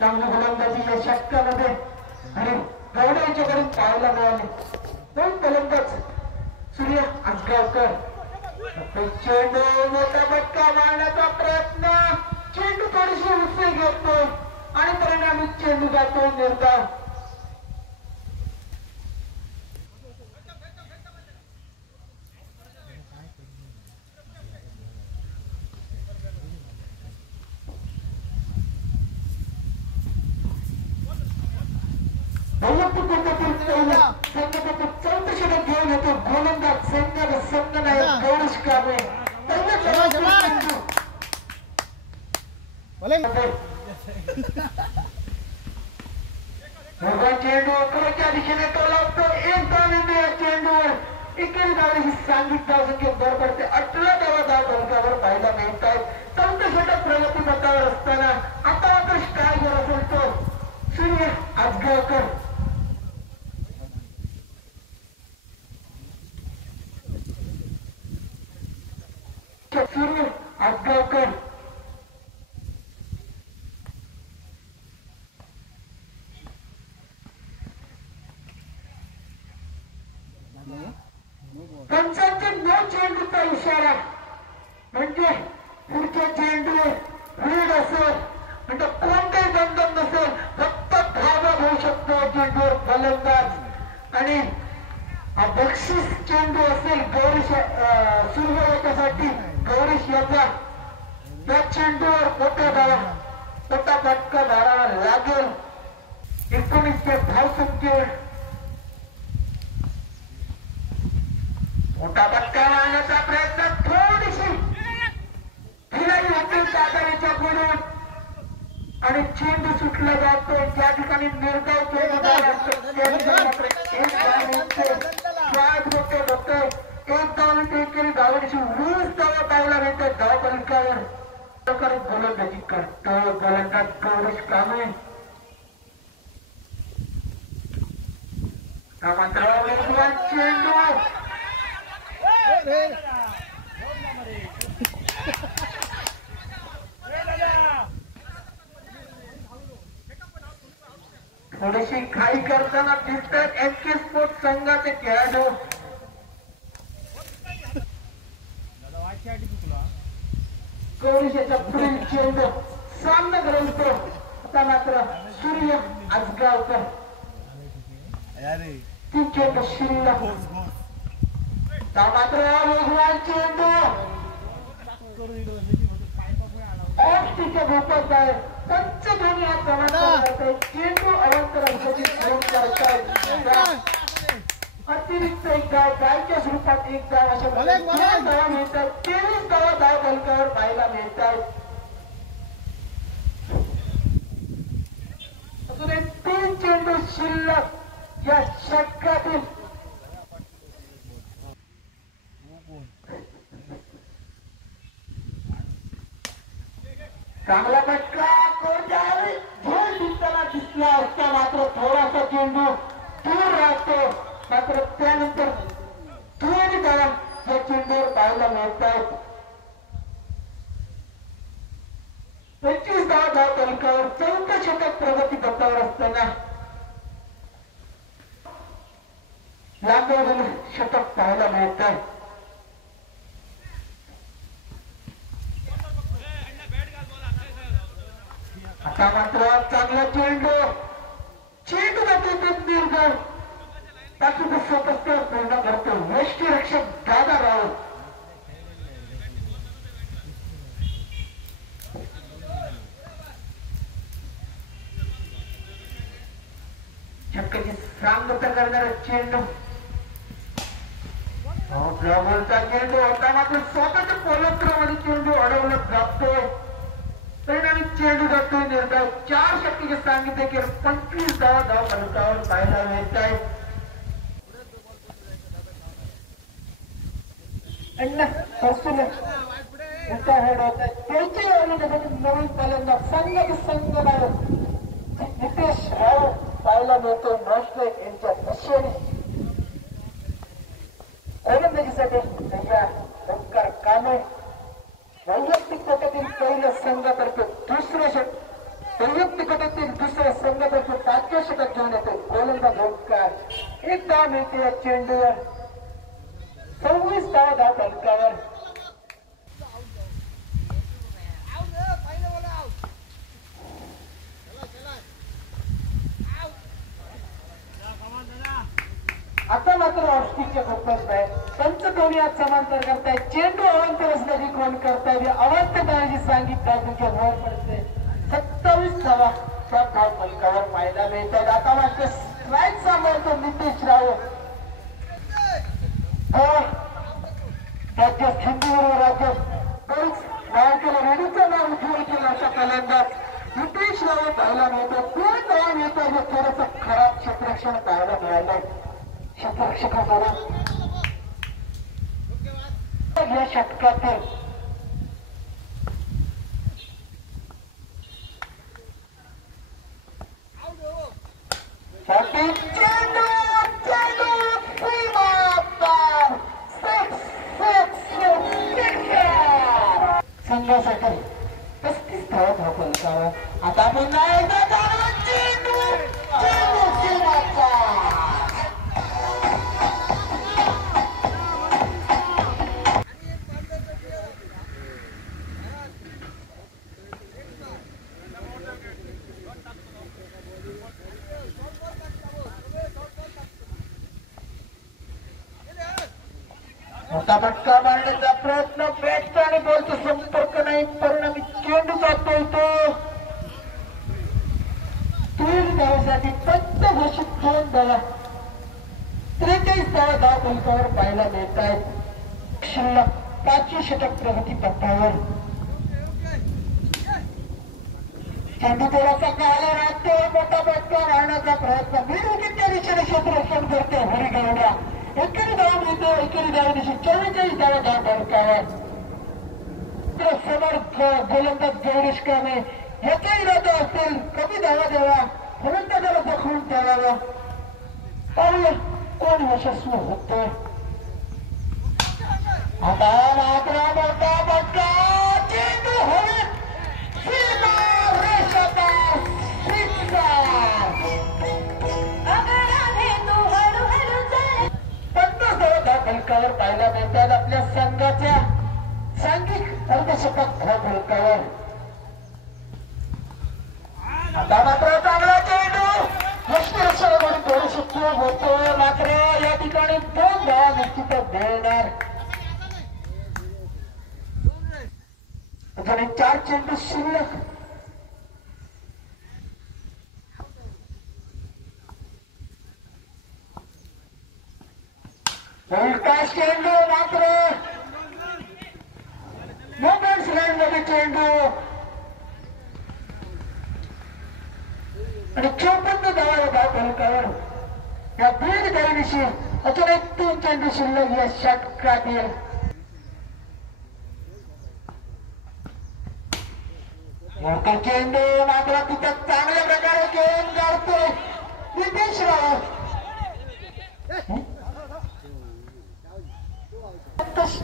चांगली गोलंदाजी या षटकामध्ये आणि गौडे यांच्याकडून पाहायला मिळाले. दोन गोलंदाज सूर्य आसगावकर. चेंडू मोठा फटका मारण्याचा प्रयत्न, चेंडू थोडीशी उसळी घेतो आणि परिणामी चेंडू जातो निर्धाव. संघाचं चौथं षटक घेऊन येतो गोलंदाज संघनायक गौरीश कांबळे. चेंडू अकराच्या दिशेने तो लागतो. एक धाव येतो या चेंडूवर. एकेरी धावेची सांघिक धावसंख्या भर पडते. 18 धावा धाव फलकावर पाहायला मिळत आहेत. चौथं षटक प्रगती पथावर असताना आता मात्र स्ट्राईकवर असेल तो सूर्य आसगावकर. सूर्य आसगावकर पंचांचे 9 चेंडूचा इशारा म्हणजे पुढच्या चेंडूवर लीड असेल म्हणजे कोणतेही बंधन नसेल, फक्त धावा होऊ शकतो चेंडूवर फलंदाज. आणि हा बक्षीस चेंडू असेल गौरीश सूर्य याच्यासाठी गौरीश याचा. त्या चेंडूवर मोठा धावा मोठा फटका मारावा लागेल. 19च्या धावसंख्येवर मोठा फटका मारण्याचा प्रयत्न, थोडीशी ढिलाई होते सागरेच्या पुढून आणि चेंडू सुटला जातो. ज्या ठिकाणी निर्धाव चेंडू एक धाव एकेरी धावांची 20 धावा पाहायला मिळतात धाव फलकावर. गोलंदाजी करतो गोलंदाज गौरीश कांबळे. चेंडू थोडीशी घाई करताना दिसतात एमके स्पोर्ट्स संघाचे खेळाडू. गौरीशाच्या पुढील चेंडू सामना रंगतो. आता मात्र सूर्य आसगावकर ती चेंडू शिल्लक. मात्र वेगवान चेंडू ऑफच्या भोपात आहे. पंचधोनी हा क्रमांक चेंडू अवंतरांसाठी अतिरिक्त एक धाव, गायच्या स्वरूपात एक धाव, अशा धावा मिळतात. 23 धावा धाव फलकावर पाहायला मिळतात. अजून एक 3 चेंडू शिल्लक या षटकातील. चांगला फटका झेल दिसताना दिसला असता मात्र थोडासा चेंडू दूर राहतो. मात्र त्यानंतर थोडी धावा या चेंडूवर पाहायला मिळत आहेत. 25 धावा धाव फलकावर चौथं षटक प्रगती पथावर असताना लांबवरील षटक पाहायला मिळत आहे. आता मात्र चांगला चेंडू जातो निर्धाव. बाकीचं स्वतः पूर्ण करतो यष्टीरक्षक दादा राव. छक्क्याची सांगता करणारा चेंडू बॉलचा चेंडू होता मात्र स्वतःच्या पोलंत्रामध्ये चेंडू अडवला जातोय. परिणामी चेंडू जातोय निर्धाव. 4 षटके सांगितले की 25 धावा धाव फलकावर पाहायला मिळत आहेत. नवीन फलंदाज संघनायक नितेश राव पाहायला मिळतो. महाराष्ट्र यांच्या दिशेने गोलंदाजीसाठी तयार ओंकार कांबळे. वैयक्तिक गटातील पहिल्या संघातर्फे दुसरे षटक, वैयक्तिक गटातील येते या चेंडूवर 26 धाव फलकावर. आता मात्र ऑस्ट्रेलियाच्या फोकस आहे. पंच दोन्ही आज समांतर करतायत. चेंडू अवांतर असल्याची कोण करतायत अवांतर धावांची सांगितलं तुमच्या वर पडते. 27 धावा त्या धाव फलकावर पाहायला मिळतात. आता मात्र स्ट्राईक सांभाळतो नितेश राऊत. राज्यात हिंदीवर राज्यात बरीच भारतीय रेडीचं नाव उज्ज्वल केलं अशा फलंदाज नितेश राऊत पाहायला मिळतात. 2 धावा मिळतात. थोडंसं खराब क्षेत्ररक्षण पाहायला मिळालंय. क्षेत्ररक्षकाकडून या षटकातील संघासाठी 35 धावा फलकावर. आता पुन्हा एकदा चेंडू सीमाचा. मोठा फटका मारण्याचा प्रयत्न बॅटचा आणि बॉलचा संपर्क नाही. परिणामी चेंडू जातोय तो 3 धावांसाठी पंच घोषित 2 धावा 43 धावा धाव फलकावर पाहायला मिळत आहेत. शिल्लक 5वी षटक प्रगती पथावर. चेंडू थोडासा काला राहतो. मोठा फटका मारण्याचा प्रयत्न विरुद्धच्या दिशेने क्षेत्ररक्षण करते हरी गौड्या. एकेरी धाव मिळतो. एकेरी धावेदिवशी 44 धावा धाव फलकावर. समोर गोलंदाज गौरीश कामे याचा इरादा असेल कमी धावा द्यावा फलंदाजाला दखलून ठेवावा. पाहूया कोण यशस्वी होते. आता मात्र मोठा फटका चेंडू हवेत सीमा रेषेपार सिक्सर. 50 धावा धाव फलकावर पाहायला मिळतात आपल्या संघाच्या सांघिक अर्धशतक धाव फलकावर. आता मात्र चांगला चेंडू यष्टीरक्षणाकडून थोडीशी चूक होतो. मात्र या ठिकाणी 2 धावा निश्चितच मिळणार. अजून 4 चेंडू शिल्लक. उलटा चेंडू मात्र मोमेंट्स लाईन मध्ये चेंडू आणि 54 धावा धाव फलकावर. या बीड धावेदिवशी अजून 3 चेंडू शिल्लक या षटकातील. मोठा चेंडू मात्र तिथं चांगल्या प्रकारे खेळून काढतोय नितेश राऊत.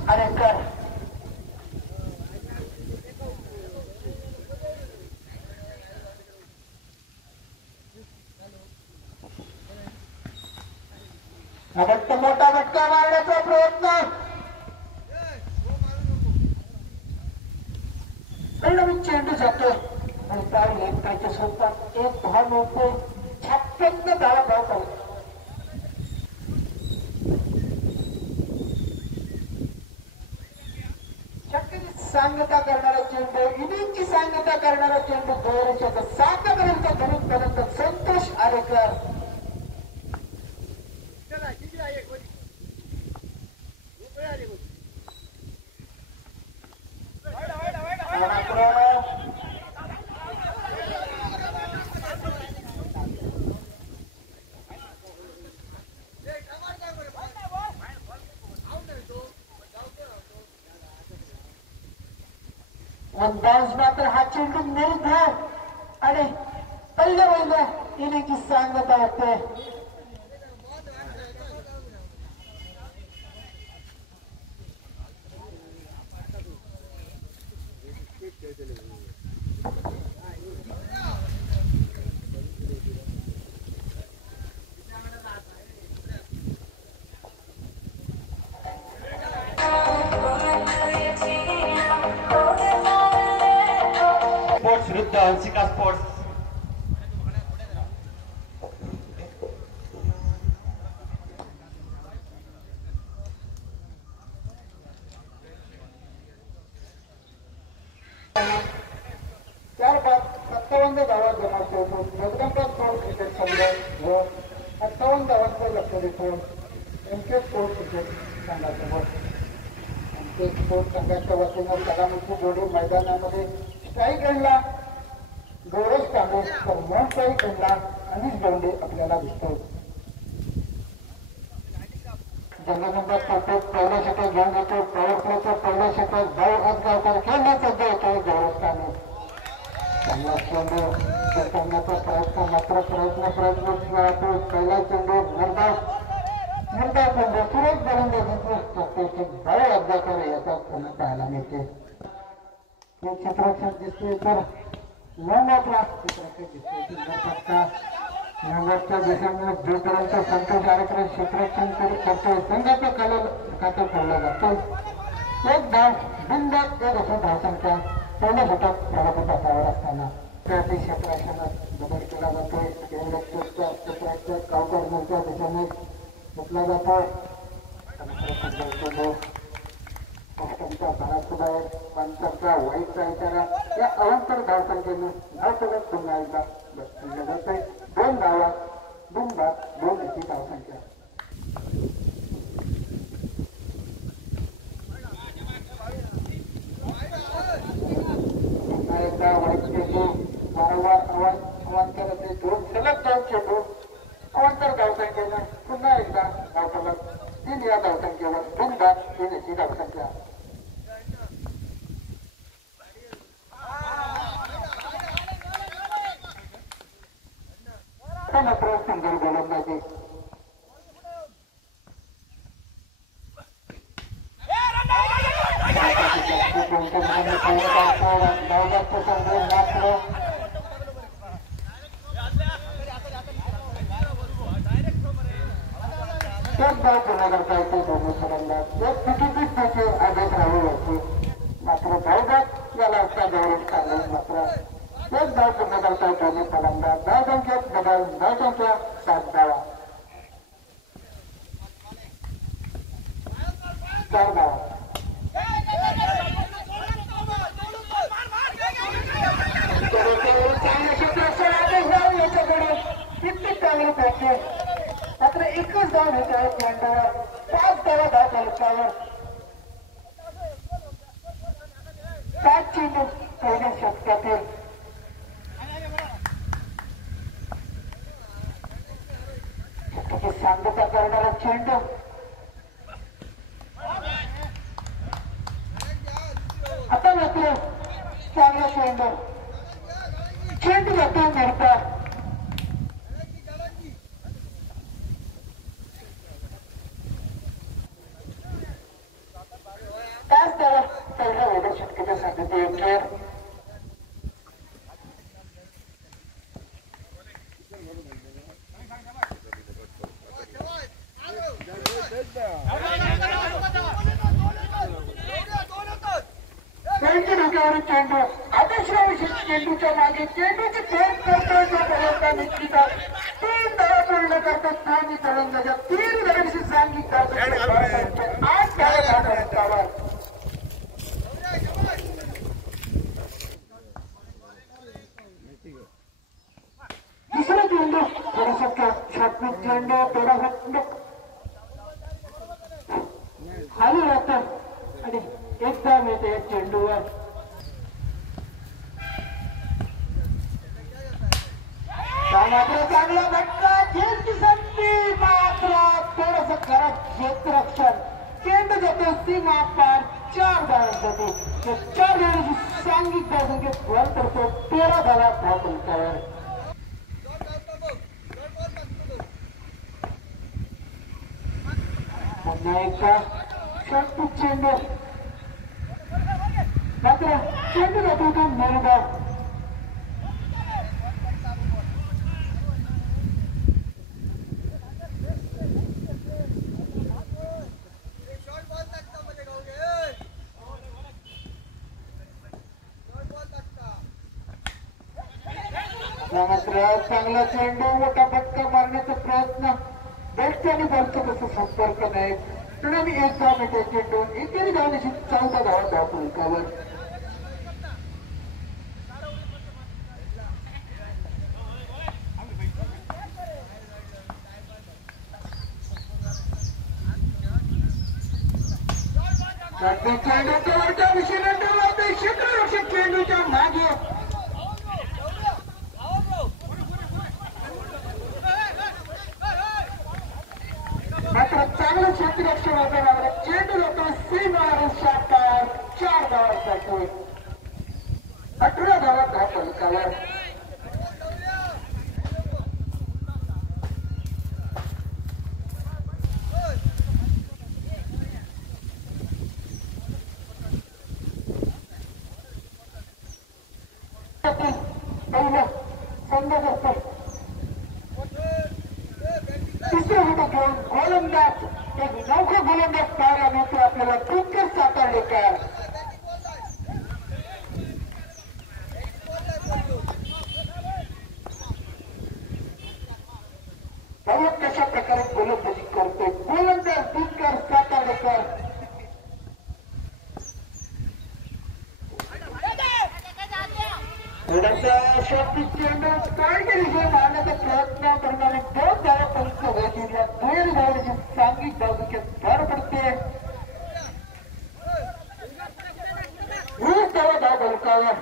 अरेकर मोठा फटका मारण्याचा प्रयत्न परिणामी चेंडू जातो. एक त्याच्या स्वतः 1 धाव मिळतो. 56 धावा धाव पाहिजे. सांगता करणारा चेंडू इनिंगची सांगता करणारा चेंडू 7 पर्यंत धरूनपर्यंत संतोष आरेकर. अंदाज मात्र हा चेंडू निर्धार आणि पहिल्या इनिंगची सांगता होते. स्पोर्ट्स विरुद्ध हंसिका स्पोर्ट्स. त्याबाद 57 धावा जमा करून जगदंबा स्पोर्ट क्रिकेट संघ व 58 धावांचा लक्ष देतो एमके स्पोर्ट क्रिकेट संघासोबत. एमके स्पोर्ट संघाच्या वतीनं कलामुखी जोडी मैदानामध्ये स्ट्राईक एंडला गौरव कांबळे तर नॉन स्ट्राईक एंडला अनिश गोंडे आपल्याला दिसतो. जगदंबा स्पोर्ट पहिल्या षटक घेऊन येतो. पॉवर प्लेचं पहिलं षटक भाऊ आजगावकर खेळण्यात सध्या येतो गौरव कांबळे. चांगला चेंडू करण्याचा प्रयत्न मात्र प्रयत्न पहिला चेंडू मुरदाव चेंडू सुरेश गोलंदाजीचे भाऊ आजगावकर याचा पुन्हा पाहायला मिळते. हे चित्रक्षण दिसतोय तर नवमात्रा चित्रक्षण दिसतोय नवरच्या दिशेने दूरपर्यंत संतोष आरेकर क्षेत्ररक्षण करतोय. संघाचा कलर खाते ठेवला जातो. एक धाव बिनधास्त एक अशी धावसंख्या पहिल्या षटक प्रगती पथावर असताना त्या क्षेत्ररक्षणात बदल केला जातोय. क्षेत्राच्या कावकरच्या दिशेने घेतला जातो. अष्टमचा भारासुबाहेर पंचांचा वाईटचा इशारा या अवांतर धावसंख्येने धावसंख्येत पुन्हा एकदा बसलेलं जातंय. 2 धावा 2 बाद 2 अशी धावसंख्या. पुन्हा एकदा वाईट चेंडू वारंवार अवांतराचे 2 सलग 2 चेंडू अवांतर धावसंख्येने पुन्हा एकदा धावसंख्या 3 या धावसंख्येवर 2 बाद 3 अशी धावसंख्या. मात्र सुंदर गोलंदाजी एक धाव पूर्ण करता येते दोन्ही फलंदाज. एक चुकीचीच त्याचे आदेश राहू यायचे मात्र धावबाद याला असा गौरव काढले. मात्र एक धाव पूर्ण करता दोन्ही फलंदाज. धावसंख्येत बदल धावसंख्या 7 धावा 4 धावा. चांगले क्षेत्ररक्षण आदेश धाव याच्याकडे किती चांगली पोहोचले मात्र एकच धाव घेत आहे चेंडूवर 5 धावा धाव फलकावर 7 चेंडू पहिल्या षटकातील. शांतता करणारा चेंडू आता मात्र चांगला चेंडू जातो मारता. त्याच त्याला पहिल्या वेगळ्या षटकाच्या सांगते योग्य डोक्यावरील चेंडू आदेशराव चेंडूच्या मागे चेंडूची फेक करतोय जो बरोबर निश्चित 3 धावा पूर्ण करतो. 3 फलंदाजात 3 धावांची सांगिक 8 धावा. दुसरा चेंडू थोडासा शॉर्टपिच चेंडू थोडासा खाली राहतो आणि एक धाव मिळते या चेंडूवर. मात्र चांगला फटका झेलची संधी मात्र थोडस खराब क्षेत्ररक्षण. चेंडू जातो सीमा पार 4 धावांसाठी. 4 धावांची सांघिक धावसंख्येत वर करतो 13 धावा धाव फलकावर. पुन्हा एकदा शॉर्टपिच चेंडू मात्र चेंडू जातो तो निर्धाव. मात्र चांगला चेंडू मोठा फटका मारण्याचा प्रयत्न बेस्ट आणि बॉलचा तसा संपर्क नाही आणि एक धाव मिळते चेंडू एकेरी धावण्याची 14 धावा धाव फलकावर चेंडूच्या वरच्या दिशेने ठेवते क्षेत्ररक्षक चेंडूच्या मागे मात्र चांगलं क्षेत्ररक्षण होतं चेंडू जातो सीमावर षटकार 4 धावांसाठी 18 धावा धाव फलकावर तिसरे होते घेऊन गोलंदाज एक नौका गोलंदाज पाहायला मिळतो आपल्याला टुकर सातारडेकर कशा प्रकारे गोलंदाजी करतो गोलंदाज टुकर सातारडेकर थोडासा शॉर्ट चेंडू काहीतरी हे मारण्याचा प्रयत्न करणारे 2 धावा पंच होतील या 2 धावांची सांघिक धावसंख्येत भर पडते 20 धावा धाव फलकावर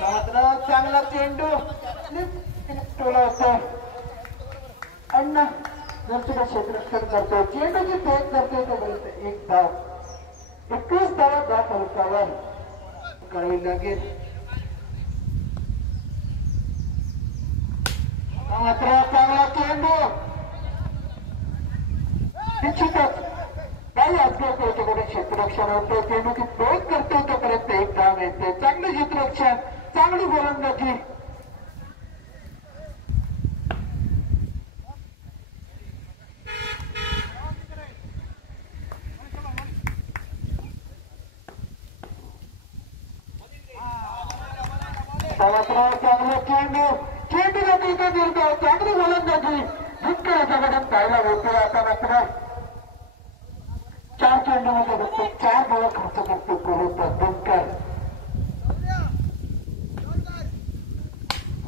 मात्र चांगला चेंडू टोला होता अण्णा जर तुला क्षेत्ररक्षण करतो चेंडूची फेक करतो तो बोलतो 1 धाव 21 धावा धाव फलकावर करावी लागेल मात्र चांगला चेंडू निश्चितच काही आजकाल त्याच्याकडे क्षेत्ररक्षण होतं चेंडूची फेक करतो तोपर्यंत 1 धाव मिळते चांगलं क्षेत्ररक्षण चांगली गोलंदाजी चांगलं चेंडू चेंडू जातो दीर्घ चांगली गोलंदाजी जितक्याच्याकडे पाहायला मिळते आता मात्र 4 चेंडूमध्ये फक्त 4 धावा खर्च करतो गोलंदाज दुमकर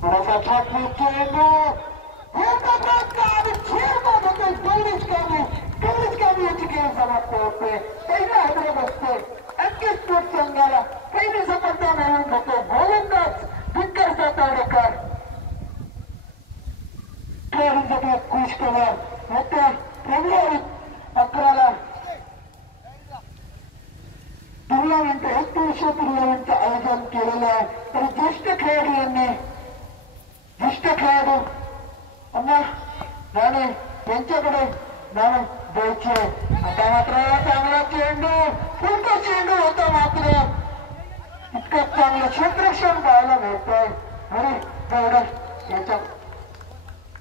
थोडासा छाटली चेंडू याची गेम समाप्त होते पहिला हजरे बसते अंकित स्पोर्ट संघाला पहिली सफलता मिळवून घेतो गोलंदाज दुमकर सातारडेकर खेळाडूंसाठी खुश खबर येत्या फेब्रुवारी 11 टुर्नामेंट 1 दिवसीय टुर्नामेंटचं आयोजन केलेलं आहे तरी ज्येष्ठ खेळाडू अण्णा राणे यांच्याकडे नाव द्यायचे आता मात्र चांगला चेंडू फुलका चेंडू होता मात्र इतकं चांगलं क्षेत्ररक्षण पाहायला मिळतंय हरी गौडा याच्या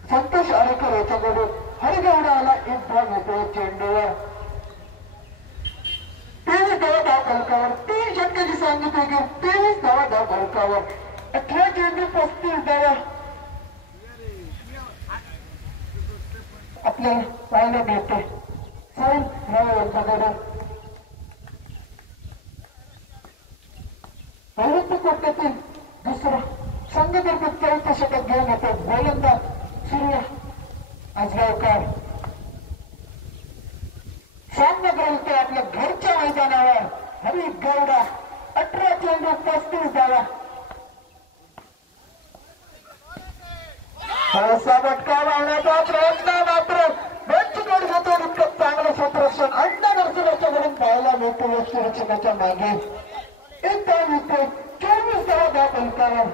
संतोष आरेकर याच्याकडून हरी गौडाला 1 धाव येतो चेंडूवर 23 धावा धाव फलकावर 3 षटकाची सांगितली की 23 धावा धाव फलकावर 18 चेंडू 35 धावा आपल्याला पाहायला मिळते साईल राव यांच्याकडून नैऋत्य कोट्यातील दुसरा संघतर्फे 4थे षटक घेऊन येतो गोलंदाज सूर्य आजगावकर सामना करतो आपल्या घरच्या मैदानावर हरी गौडा 18 चेंडू 35 धावा फटका लावण्याचा प्रयत्न मात्र बेंचकडे होतो इतकं चांगलं क्षेत्ररक्षण अण्णा नरसिंहाच्याकडून पाहायला मिळतो क्षेत्ररक्षकाच्या मागे 1 धाव मिळतो 24 धावा धाव फलकावर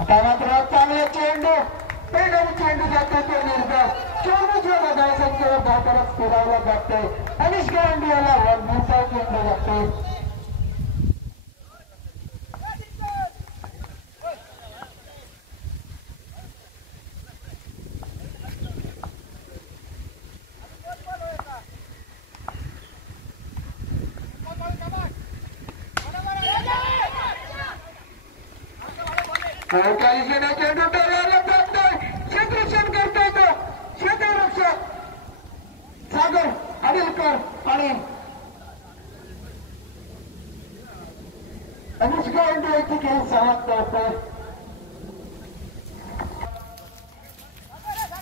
आता मात्र चांगले चेंडू चेंडू जातो तो निर्धार 24 धावसंख्येवर धाव करत फिरावला जाते अनिश गांडीयाला वरचा चेंडू जाते काही चेंडू टोलायला जातोय क्षेत्ररक्षण करतोय तो क्षेत्ररक्षक सागर अनिलकर आणि अनिश गांडी याची खेळ समाप्त होतोय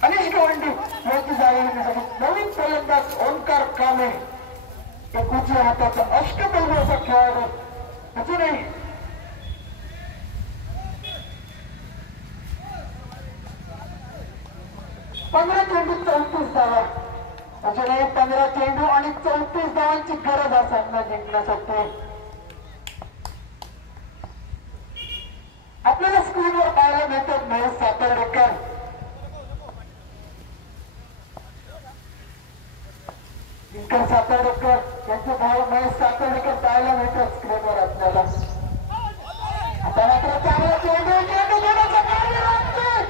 अनिश गांडी याची जाळी नवीन फलंदाज ओंकार कामे एक उजव्या हाताचा अष्टपैलू असा खेळाडू अजूनही 15 चेंडू 34 धावा अजूनही 15 चेंडू आणि 34 धावांची गरज आहे सामना जिंकण्यासाठी आपल्याला स्क्रीनवर पाहायला मिळतात महेश सातर्डेकर दिनकर सातर्डेकर यांचे भाऊ महेश सातर्डेकर पाहायला मिळतात स्क्रीनवर आपल्याला आता मात्र चांगला चेंडू घेण्याचा कार्य लागतोय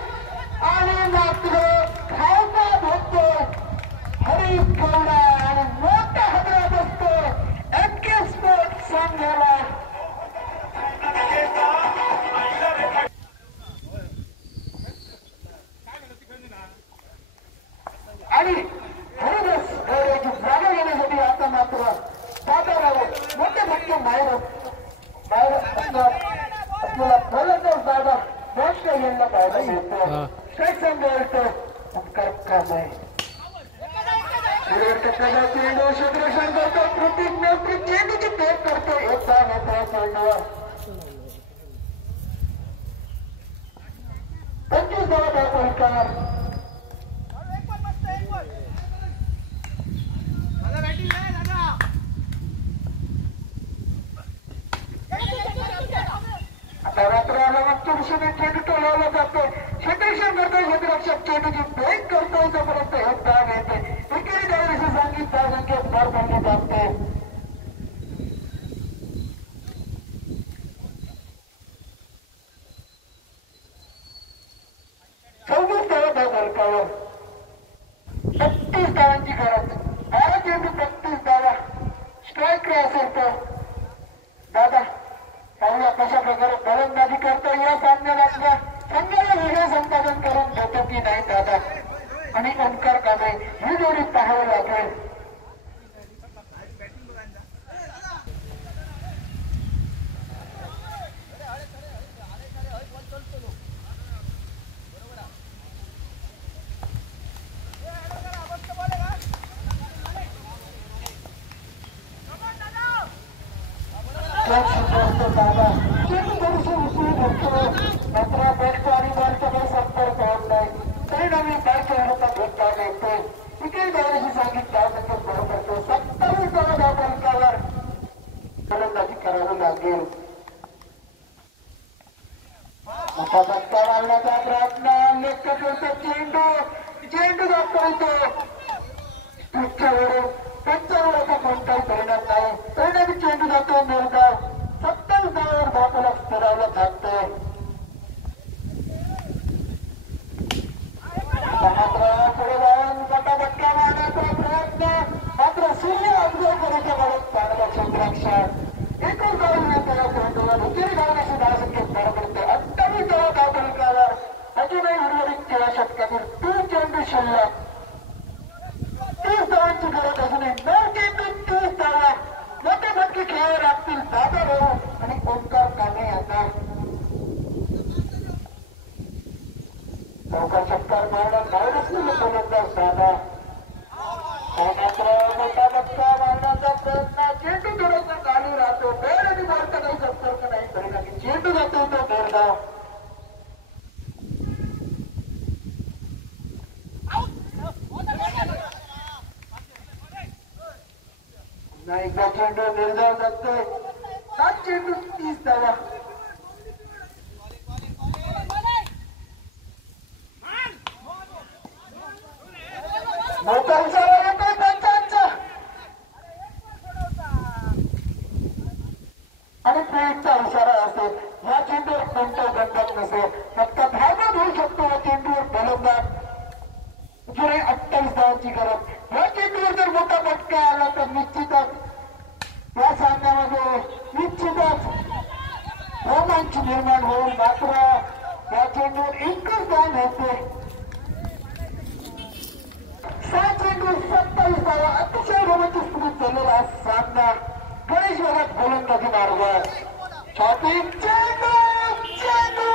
आणि मात्र खायचा भेटतो हरीश गौडा आणि मोठा हदरा बसतो एमके स्पोर्ट्स संघाला आणि हरिदास गौड्याची जागा घेण्यासाठी आता मात्र सातारावर मोठे धक्के बाहेर आपल्याला फलंदाज जागा मोठ्या यांना पाहायला मिळतो चेंडू क्षेत्ररक्षण करतो प्रतीक मेत्री चेंडूची पेट करतो एक धाव येतो चेंडूवर 25 धावा धावपलकार आता रात्र मागच्या दिशेने चेंडू टोलावला जातो क्षेत्ररक्षण करतो क्षेत्ररक्षक चेंडूची ब्रेक करतो जोपर्यंत एक धाव येते एकेरी डायरेक्शन सांगित धाव संख्येत भर पडली जाते 26 धावा धाव फलकावर 36 धावांची गरज 12 चेंडू 35 धावा स्ट्राईक असेल तर दादा पाहूया कशा प्रकारे फलंदाजी करतो या सामन्याला आपल्या संघाला व्हिडिओ संपादन करून देतो की नाही दादा आणि ओंकार कामे ही जोडी पाहावं लागेल मात्र बेस्ट आणि बॉलचा काही संपर्क होत नाही परिणामी काय खेळाचा भेटता येतोय तिथे जाण्याची सांगित धाव संख्येत भर करतो 27 धावा धाव फलकावर फलंदाजी करावी लागेल मोठा धक्का मारण्याचा प्रयत्न लेफ्ट करतो चेंडू दाखवतो स्टिकच्यावरून त्यांच्यावर आता कोणताही परिणाम नाही परिणामी चेंडू जातो निर्धाव 27 धावावर धावफलक स्थिरावलं जातोय मात्र पुढे जाऊन मोठा धक्का मारण्याचा प्रयत्न मात्र सूर्य अब्दुलकरच्या बाबत चांगला क्षेत्ररक्षण एकच धाव त्याला चेंडूवर दुसरी धावण्याची धावसंख्येत भर पडते 28 धावा धावफलकावर अजूनही उर्वरित 13 षटकातील 3 चेंडू शिल्लक 30 धावांची गरज असूनही 9 चेंडू 30 धावा मोठे फटके खेळावे लागतील दादा भाऊ आणि ओंकार कामे आता चौका षटकार मारण्यात बाहेर असलेले फलंदाज दादा मात्र मोठा धक्का मारण्याचा प्रयत्न चेंडू थोडासा खाली राहतो बेड आणि बॉलचा काही संपर्क नाही परिणामी चेंडू जातो तो बेरधाव एकदा चेंडू निर्धाव जातोय 7 चेंडू 30 धावा मोठा उसावा येतोय काय आला तर निश्चितच या सामन्यामध्ये निश्चितच रोमांच निर्माण होईल. मात्र या चेंडूवर एकच धाव होते. 6 चेंडू 27 धावा. अतिशय रोमांचक स्थितीत चाललेला सामना. गणेश भगत गोलंदाजी मार्गावर शॉटिंग चेंडू चेंडू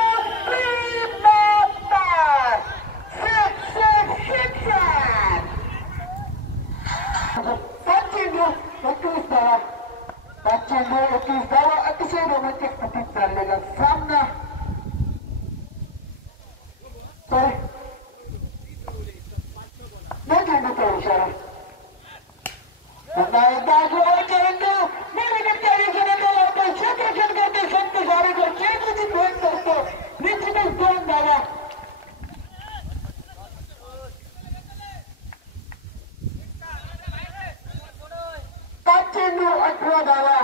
चेंडू 21 धावा. अतिशय रोमांचक स्थितीत चाललेला सामना. चेंडूचा इशारा पुन्हा एकदा चेंडू क्षेत्ररक्षण करते संत सारेकर. चेंडूची भेट करतो. निश्चितच 2 धावा. 5 चेंडू 18 धावा.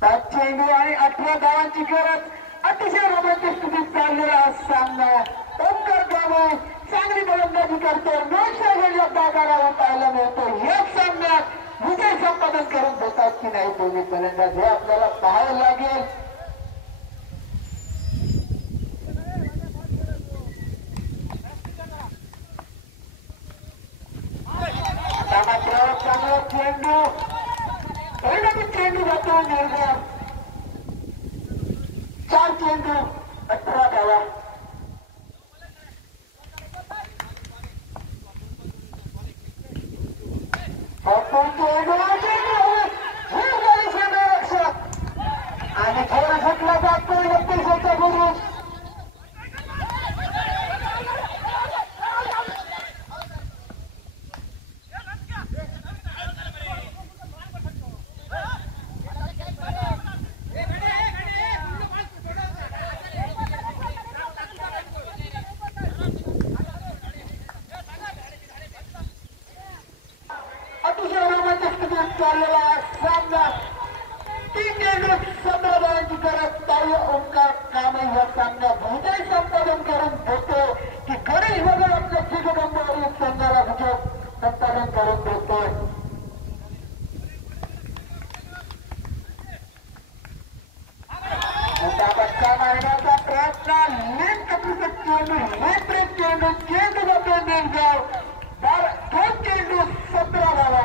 5 चेंडू आणि 18 धावांची गरज. अतिशय रोमांचक स्थितीत चाललेला हा सामना. ओंकार कांबळे चांगली गोलंदाजी करतो. नोट्सच्या दादाला पाहायला मिळतो. याच सामन्यात विजय संपादन करून देतात की नाही दोन्ही गोलंदाज हे आपल्याला पाहावं लागेल. चांगला चेंडू चेंडू जातो निर्धार. 4 चेंडू 18 धावा. आणि थोडा सुटला जातो. 31 गुरु चाललेला सामना. 3 चेंडू 17 धावांची गरज. ताई ओंकार कांबळे या सामन्यात विजय संपादन करून देतो की गणेश भगत आपल्या चिकदंबावरील संघाला विजय संपादन करून देतोय. मोठा फटका मारण्याचा प्रयत्न. चेंडू चेंडू जातो नेमगाव. 2 चेंडू 17 धावा.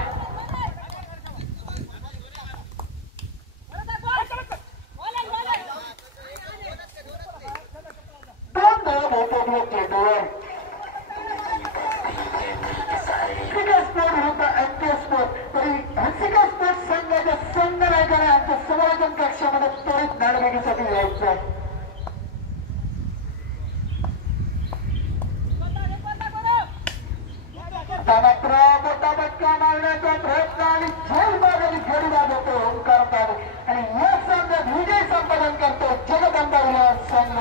2 धावा होतो चेंडूवर. हंसिका स्पोर्ट होता एमके स्पोर्ट. तरी हंसिका स्पोर्ट संघाच्या संघ नायकाने आमच्या समालोचन कक्षामध्ये त्वरित नाणेफेकीसाठी यायचं. मात्र मोठा फटका मारण्याचा प्रयत्न आणि झेलबाद आणि गडीबाद होतो ओंकार कांबळे. आणि या सामन्यात विजय संपादन करतो जगदंबा संघ.